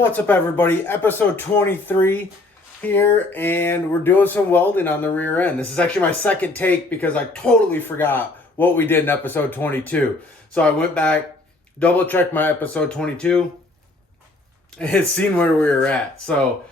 What's up, everybody? Episode 23 here, and we're doing some welding on the rear end. This is actually my second take because I totally forgot what we did in episode 22. So I went back, double checked my episode 22, and seen where we were at. So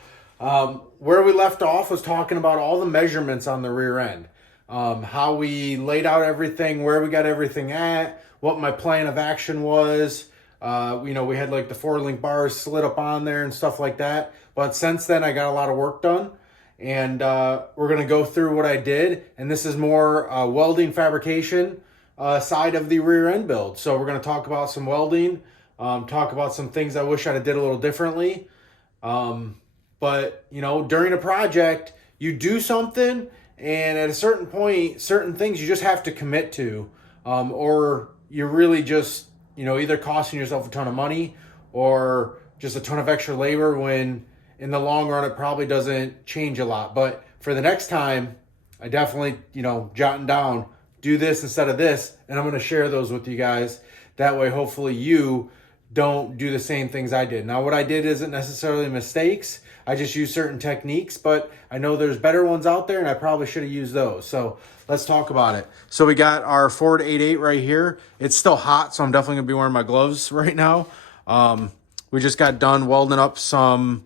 where we left off was talking about all the measurements on the rear end, how we laid out everything, where we got everything at, what my plan of action was. We had like the 4-link bars slid up on there and stuff like that. But since then, I got a lot of work done, and we're going to go through what I did. And this is more welding fabrication side of the rear end build. So we're going to talk about some welding, talk about some things I wish I'd have did a little differently. But during a project, you do something, and at a certain point, certain things you just have to commit to, or you're really just either costing yourself a ton of money or just a ton of extra labor when in the long run it probably doesn't change a lot. But for the next time, I definitely, jotting down, do this instead of this, and I'm going to share those with you guys. That way, hopefully you don't do the same things I did. Now, what I did isn't necessarily mistakes. I just used certain techniques, but I know there's better ones out there, and I probably should have used those. So let's talk about it. So we got our Ford 88 right here. It's still hot, so I'm definitely going to be wearing my gloves right now. We just got done welding up some.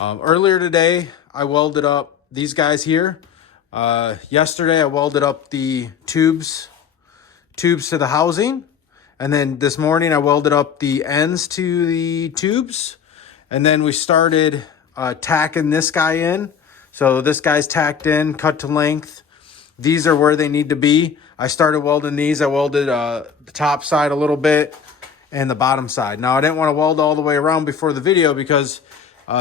Earlier today, I welded up these guys here. Yesterday, I welded up the tubes to the housing. And then this morning, I welded up the ends to the tubes. And then we started tacking this guy in. So this guy's tacked in, cut to length. These are where they need to be. I started welding these. I welded the top side a little bit and the bottom side. Now, I didn't want to weld all the way around before the video because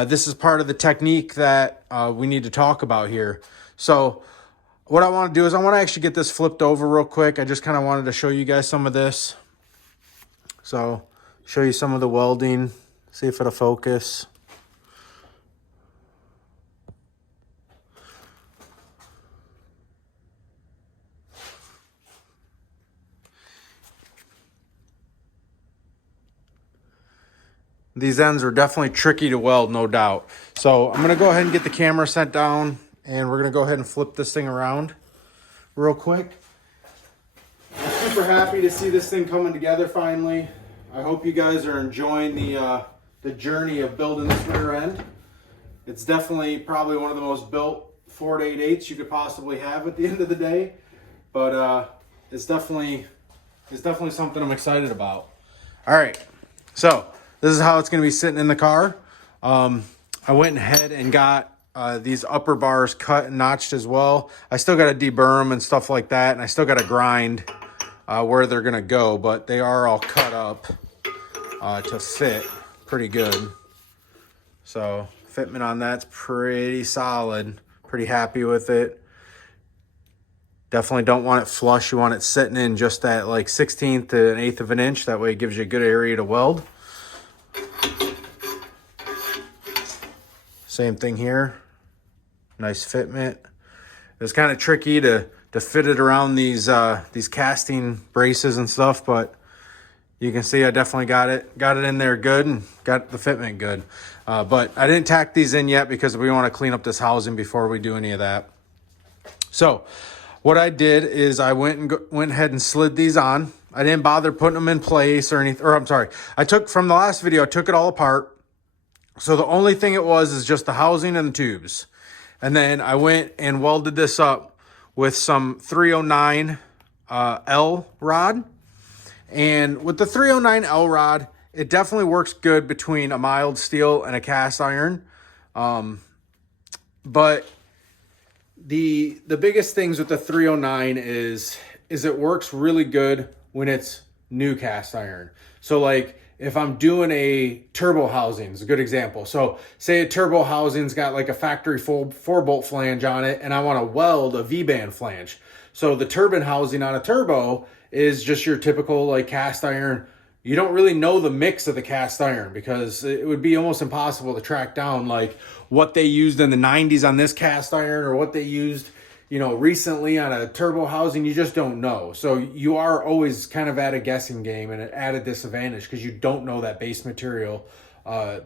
this is part of the technique that we need to talk about here. So what I want to do is I want to actually get this flipped over real quick. I just kind of wanted to show you guys some of this. So show you some of the welding, see if it'll focus. These ends are definitely tricky to weld, no doubt. So I'm going to go ahead and get the camera set down, and we're going to go ahead and flip this thing around real quick. I'm super happy to see this thing coming together finally. I hope you guys are enjoying the journey of building this rear end. It's definitely probably one of the most built Ford 88s you could possibly have at the end of the day. But it's definitely something I'm excited about. All right, so this is how it's going to be sitting in the car. I went ahead and got these upper bars cut and notched as well. I still got to deburr them and stuff like that, and I still got to grind where they're going to go, but they are all cut up to fit pretty good. So fitment on that's pretty solid. Pretty happy with it. Definitely don't want it flush. You want it sitting in just that like 1/16 to 1/8 of an inch. That way it gives you a good area to weld. Same thing here. Nice fitment. It was kind of tricky to fit it around these casting braces and stuff, but you can see I definitely got it in there good and got the fitment good. But I didn't tack these in yet because we want to clean up this housing before we do any of that. So what I did is I went ahead and slid these on. I didn't bother putting them in place or anything. Or I'm sorry, I took from the last video, I took it all apart. So the only thing it was is just the housing and the tubes. And then I went and welded this up with some 309 L rod. And with the 309 L rod, it definitely works good between a mild steel and a cast iron. But the biggest things with the 309 is it works really good when it's new cast iron. So like if I'm doing a turbo housing, is a good example. So say a turbo housing's got like a factory 4-bolt flange on it, and I want to weld a V-band flange. So the turbine housing on a turbo is just your typical like cast iron. You don't really know the mix of the cast iron because it would be almost impossible to track down like what they used in the 90s on this cast iron or what they used recently on a turbo housing. You just don't know. So you are always kind of at a guessing game and at a disadvantage because you don't know that base material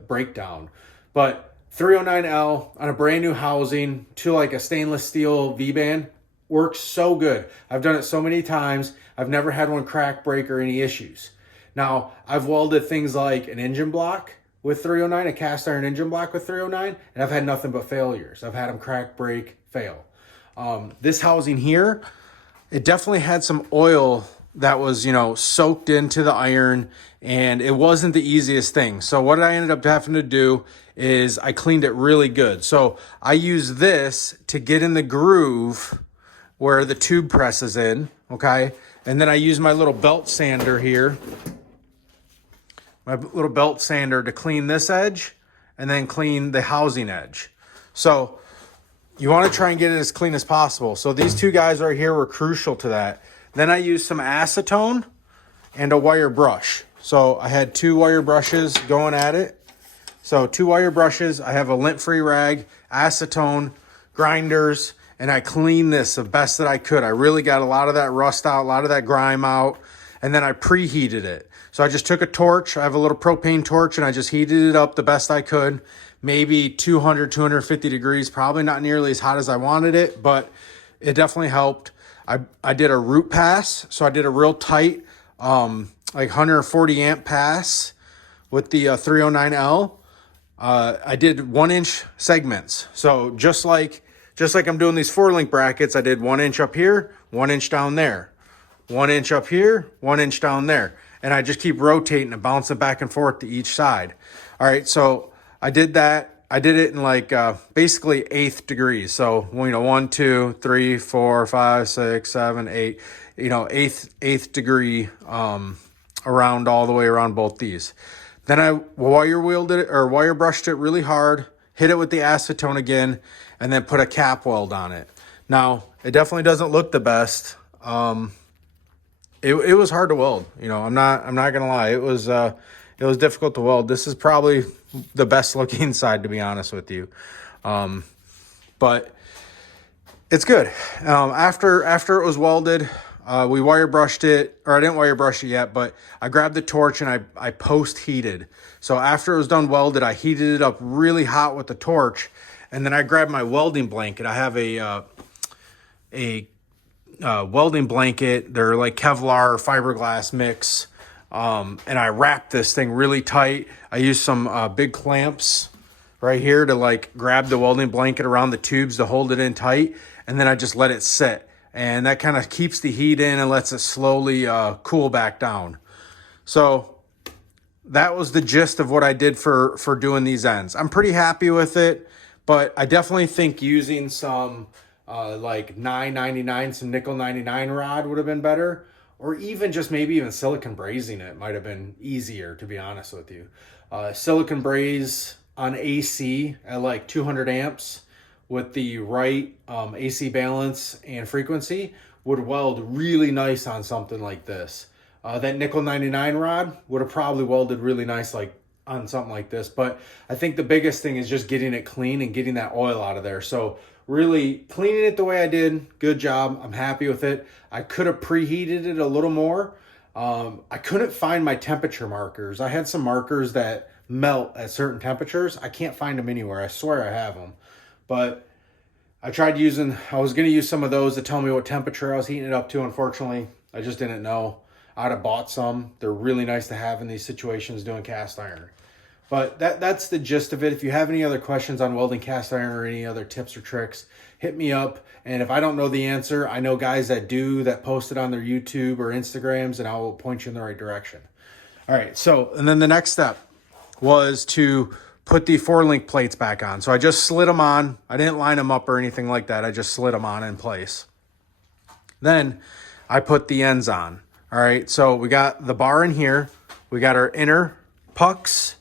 breakdown. But 309L on a brand new housing to like a stainless steel V-band works so good. I've done it so many times. I've never had one crack, break, or any issues. Now, I've welded things like an engine block with 309, a cast iron engine block with 309, and I've had nothing but failures. I've had them crack, break, fail. This housing here, it definitely had some oil that was, you know, soaked into the iron, and it wasn't the easiest thing. So what I ended up having to do is I cleaned it really good. So I use this to get in the groove where the tube presses in, okay? And then I use my little belt sander here, to clean this edge and then clean the housing edge. So you want to try and get it as clean as possible. So these two guys right here were crucial to that. Then I used some acetone and a wire brush. So I had 2 wire brushes going at it. So 2 wire brushes. I have a lint-free rag, acetone, grinders, and I cleaned this the best that I could. I really got a lot of that rust out, a lot of that grime out, and then I preheated it. So I just took a torch. I have a little propane torch, and I just heated it up the best I could. Maybe 200, 250 degrees, probably not nearly as hot as I wanted it, but it definitely helped. I did a root pass, so I did a real tight, like 140 amp pass with the 309L. I did 1-inch segments. So just like I'm doing these 4-link brackets, I did 1 inch up here, 1 inch down there, 1 inch up here, 1 inch down there. And I just keep rotating and bouncing back and forth to each side. All right, so I did that. I did it in like basically 1/8 degrees. So, you know, 1, 2, 3, 4, 5, 6, 7, 8, you know, eighth degree around all the way around both these. Then I wire brushed it really hard, hit it with the acetone again, and then put a cap weld on it. Now, it definitely doesn't look the best. It was hard to weld. You know, I'm not gonna lie. It was difficult to weld. This is probably the best looking side, to be honest with you. But it's good. After it was welded, we wire brushed it, or I didn't wire brush it yet, but I grabbed the torch and I post heated. So after it was done welded, I heated it up really hot with the torch, and then I grabbed my welding blanket. I have a welding blanket. They're like Kevlar fiberglass mix. And I wrapped this thing really tight. I used some big clamps right here to like grab the welding blanket around the tubes to hold it in tight. And then I just let it sit. And that kind of keeps the heat in and lets it slowly cool back down. So that was the gist of what I did for doing these ends. I'm pretty happy with it, but I definitely think using some like 999, some nickel 99 rod would have been better. Or even just maybe even silicone brazing it might have been easier, to be honest with you. Silicone braze on AC at like 200 amps with the right AC balance and frequency would weld really nice on something like this. That nickel 99 rod would have probably welded really nice like on something like this. But I think the biggest thing is just getting it clean and getting that oil out of there. So really cleaning it the way I did, good job. I'm happy with it. I could have preheated it a little more. I couldn't find my temperature markers. I had some markers that melt at certain temperatures. I can't find them anywhere. I swear I have them. But I was going to use some of those to tell me what temperature I was heating it up to. Unfortunately, I just didn't know. I'd have bought some. They're really nice to have in these situations doing cast iron. But that's the gist of it. If you have any other questions on welding cast iron or any other tips or tricks, hit me up. And if I don't know the answer, I know guys that do, that post it on their YouTube or Instagrams, and I will point you in the right direction. All right, so, and then the next step was to put the 4-link plates back on. So I just slid them on. I didn't line them up or anything like that. I just slid them on in place. Then I put the ends on. All right, so we got the bar in here. We got our inner pucks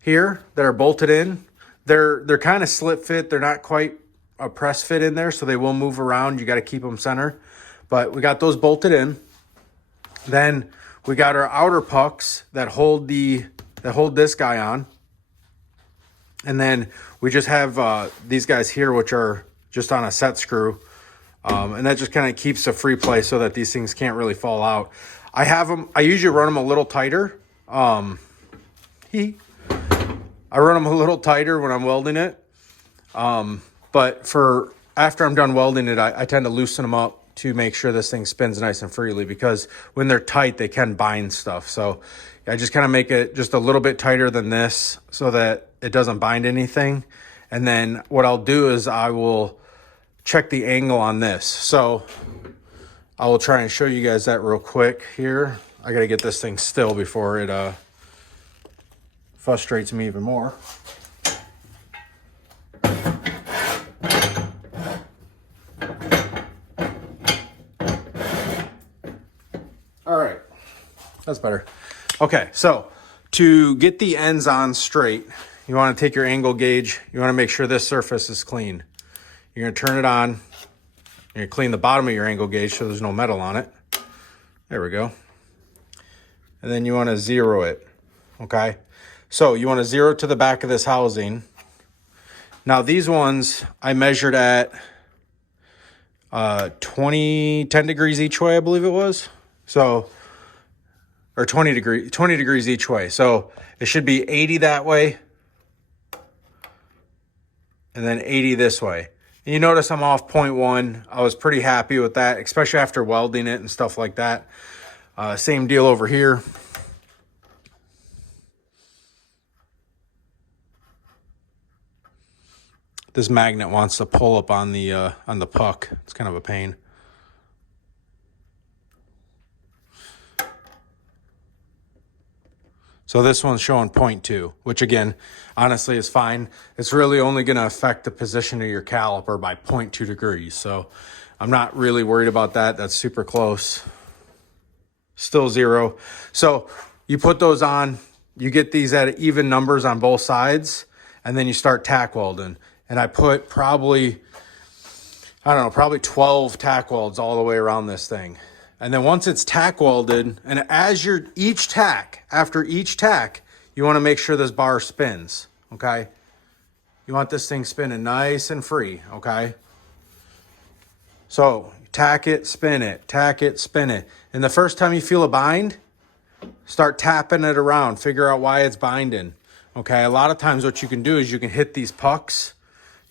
here that are bolted in. They're kind of slip fit. They're not quite a press fit in there, so they will move around. You got to keep them center. But we got those bolted in. Then we got our outer pucks that hold this guy on. And then we just have these guys here, which are just on a set screw. And that just kind of keeps a free play so that these things can't really fall out. I usually run them a little tighter. I run them a little tighter when I'm welding it. But for after I'm done welding it, I tend to loosen them up to make sure this thing spins nice and freely, because when they're tight, they can bind stuff. So I just kind of make it just a little bit tighter than this so that it doesn't bind anything. And then what I'll do is I will check the angle on this. So I will try and show you guys that real quick here. I got to get this thing still before it frustrates me even more. All right, that's better. Okay, so to get the ends on straight, you want to take your angle gauge. You want to make sure this surface is clean. You're going to turn it on. You're going to clean the bottom of your angle gauge so there's no metal on it. There we go. And then you want to zero it, okay? So you want to zero to the back of this housing. Now these ones I measured at 10 degrees each way, I believe it was. So, or 20 degrees each way. So it should be 80 that way and then 80 this way. And you notice I'm off 0.1. I was pretty happy with that, especially after welding it and stuff like that. Same deal over here. This magnet wants to pull up on the puck. It's kind of a pain. So this one's showing 0.2, which again, honestly is fine. It's really only going to affect the position of your caliper by 0.2 degrees. So I'm not really worried about that. That's super close. Still zero. So you put those on, you get these at even numbers on both sides, and then you start tack welding. And I put probably 12 tack welds all the way around this thing. And then once it's tack welded, and as you're after each tack, you want to make sure this bar spins, okay? You want this thing spinning nice and free, okay? So tack it, spin it, tack it, spin it. And the first time you feel a bind, start tapping it around, figure out why it's binding, okay? A lot of times what you can do is you can hit these pucks.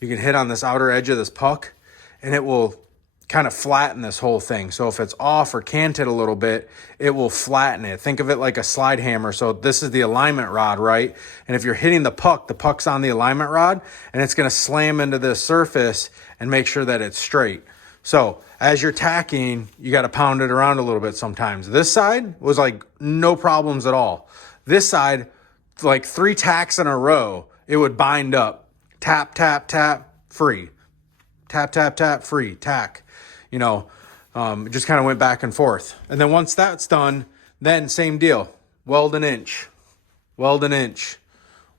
You can hit on this outer edge of this puck, and it will kind of flatten this whole thing. So if it's off or canted a little bit, it will flatten it. Think of it like a slide hammer. So this is the alignment rod, right? And if you're hitting the puck's on the alignment rod, and it's going to slam into this surface and make sure that it's straight. So as you're tacking, you got to pound it around a little bit sometimes. This side was like no problems at all. This side, like 3 tacks in a row, it would bind up. Tap, tap, tap, free. Tap, tap, tap, free, tack. You know, it just kind of went back and forth. And then once that's done, then same deal. Weld an inch, weld an inch,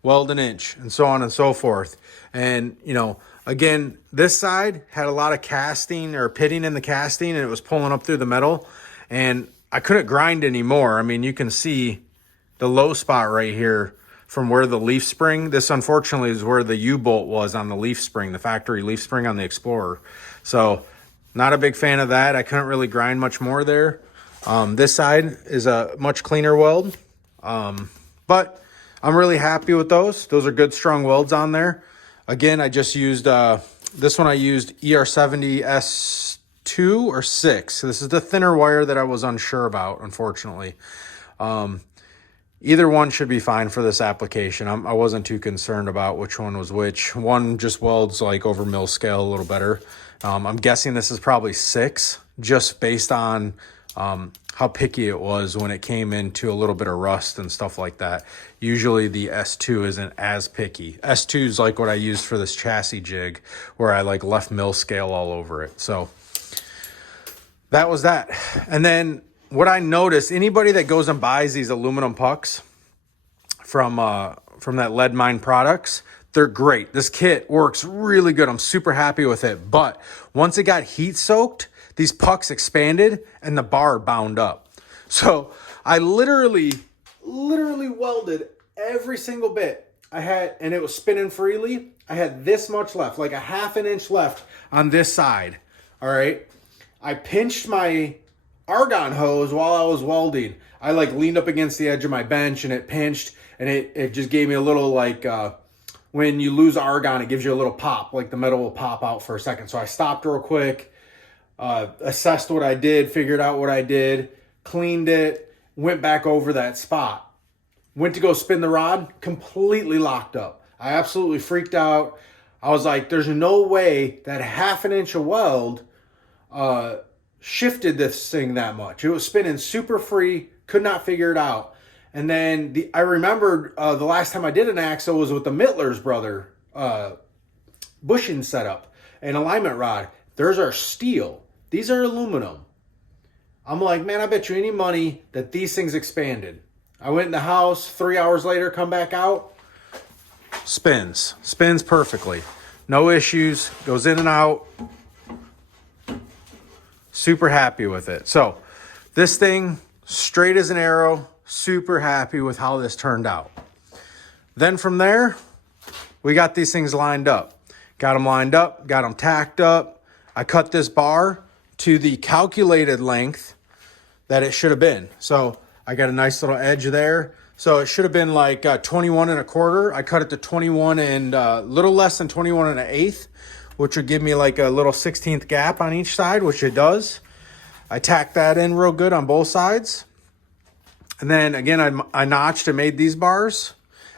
weld an inch, and so on and so forth. And, you know, again, this side had a lot of casting or pitting in the casting, and it was pulling up through the metal. And I couldn't grind anymore. I mean, you can see the low spot right here from where the leaf spring, this unfortunately is where the U-bolt was on the leaf spring, the factory leaf spring on the Explorer. So not a big fan of that. I couldn't really grind much more there. This side is a much cleaner weld. But I'm really happy with those. Those are good, strong welds on there. Again, I just used, this one I used ER70 S2 or 6. This is the thinner wire that I was unsure about, unfortunately. Either one should be fine for this application. I wasn't too concerned about which one was which. One just welds like over mill scale a little better. I'm guessing this is probably 6, just based on how picky it was when it came into a little bit of rust and stuff like that. Usually the S2 isn't as picky. S2 is like what I used for this chassis jig, where I like left mill scale all over it. So that was that. And then what I noticed, anybody that goes and buys these aluminum pucks from that Lead Mine Products, they're great. This kit works really good. I'm super happy with it. But once it got heat soaked, these pucks expanded and the bar bound up. So I literally welded every single bit I had, and it was spinning freely. I had this much left, like a 1/2 inch left on this side. All right. I pinched my argon hose while I was welding. I like leaned up against the edge of my bench and it pinched, and it just gave me a little like, when you lose argon, it gives you a little pop, like the metal will pop out for a second. So I stopped real quick, assessed what I did, figured out what I did, cleaned it, went back over that spot. Went to go spin the rod, completely locked up. I absolutely freaked out. I was like, there's no way that 1/2 inch of weld shifted this thing that much. It was spinning super free, could not figure it out. And then I remembered the last time I did an axle was with the Mittler's brother bushing setup, an alignment rod. Theirs are steel. These are aluminum. I'm like, man, I bet you any money that these things expanded. I went in the house, 3 hours later, come back out, spins perfectly. No issues, goes in and out. Super happy with it. So this thing, straight as an arrow, super happy with how this turned out. Then from there, we got these things lined up. Got them lined up, got them tacked up. I cut this bar to the calculated length that it should have been. So I got a nice little edge there. So it should have been like 21 1/4. I cut it to 21 and a little less than 21 1/8, which would give me like a little 16th gap on each side, which it does. I tacked that in real good on both sides. And then again, I notched and made these bars.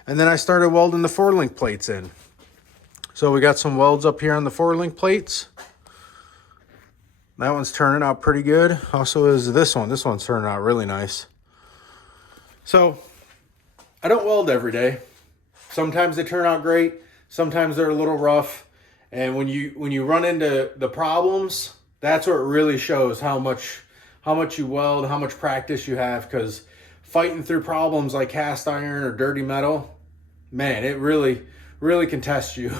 And then I started welding the 4-link plates in. So we got some welds up here on the 4-link plates. That one's turning out pretty good. Also is this one. This one's turning out really nice. So I don't weld every day. Sometimes they turn out great. Sometimes they're a little rough. And when you run into the problems, that's where it really shows how much you weld, how much practice you have. Because fighting through problems like cast iron or dirty metal, man, it really can test you.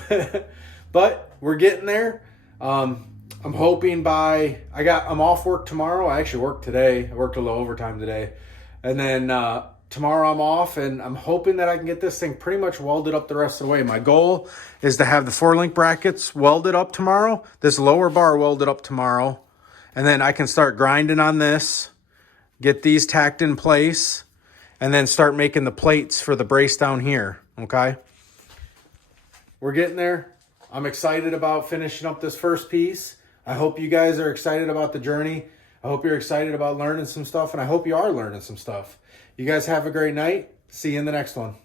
But we're getting there. I'm hoping I'm off work tomorrow. I actually worked today. I worked a little overtime today. And then tomorrow I'm off, and I'm hoping that I can get this thing pretty much welded up the rest of the way. My goal is to have the 4-link brackets welded up tomorrow, this lower bar welded up tomorrow, and then I can start grinding on this, get these tacked in place, and then start making the plates for the brace down here, okay? We're getting there. I'm excited about finishing up this first piece. I hope you guys are excited about the journey. I hope you're excited about learning some stuff, and I hope you are learning some stuff. You guys have a great night. See you in the next one.